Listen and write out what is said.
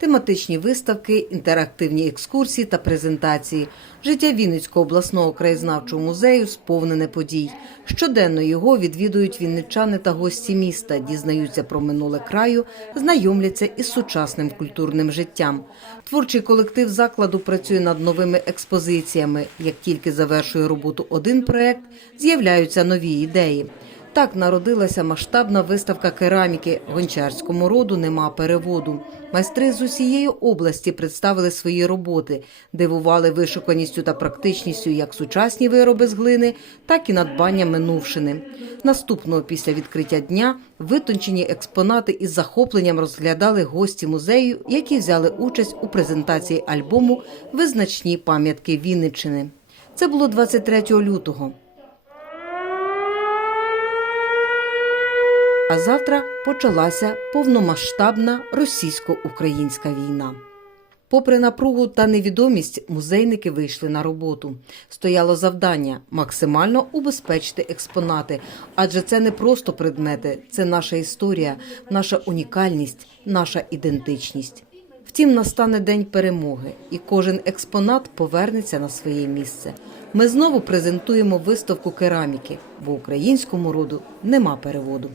тематичні виставки, інтерактивні екскурсії та презентації. Життя Вінницького обласного краєзнавчого музею сповнене подій. Щоденно його відвідують вінничани та гості міста, дізнаються про минуле краю, знайомляться із сучасним культурним життям. Творчий колектив закладу працює над новими експозиціями. Як тільки завершує роботу один проект, з'являються нові ідеї. Так народилася масштабна виставка кераміки гончарському роду нема переводу. Майстри з усієї області представили свої роботи, дивували вишуканістю та практичністю як сучасні вироби з глини, так і надбання минувшини. Наступного після відкриття дня витончені експонати із захопленням розглядали гості музею, які взяли участь у презентації альбому Визначні пам'ятки Вінниччини. Це було 23 лютого. А завтра почалася повномасштабна російсько-українська війна. Попри напругу та невідомість, музейники вийшли на роботу. Стояло завдання максимально убезпечити експонати, адже це не просто предмети, це наша історія, наша унікальність, наша ідентичність. Втім, настане день перемоги, і кожен експонат повернеться на своє місце. Ми знову презентуємо виставку кераміки, бо українському роду нема переводу.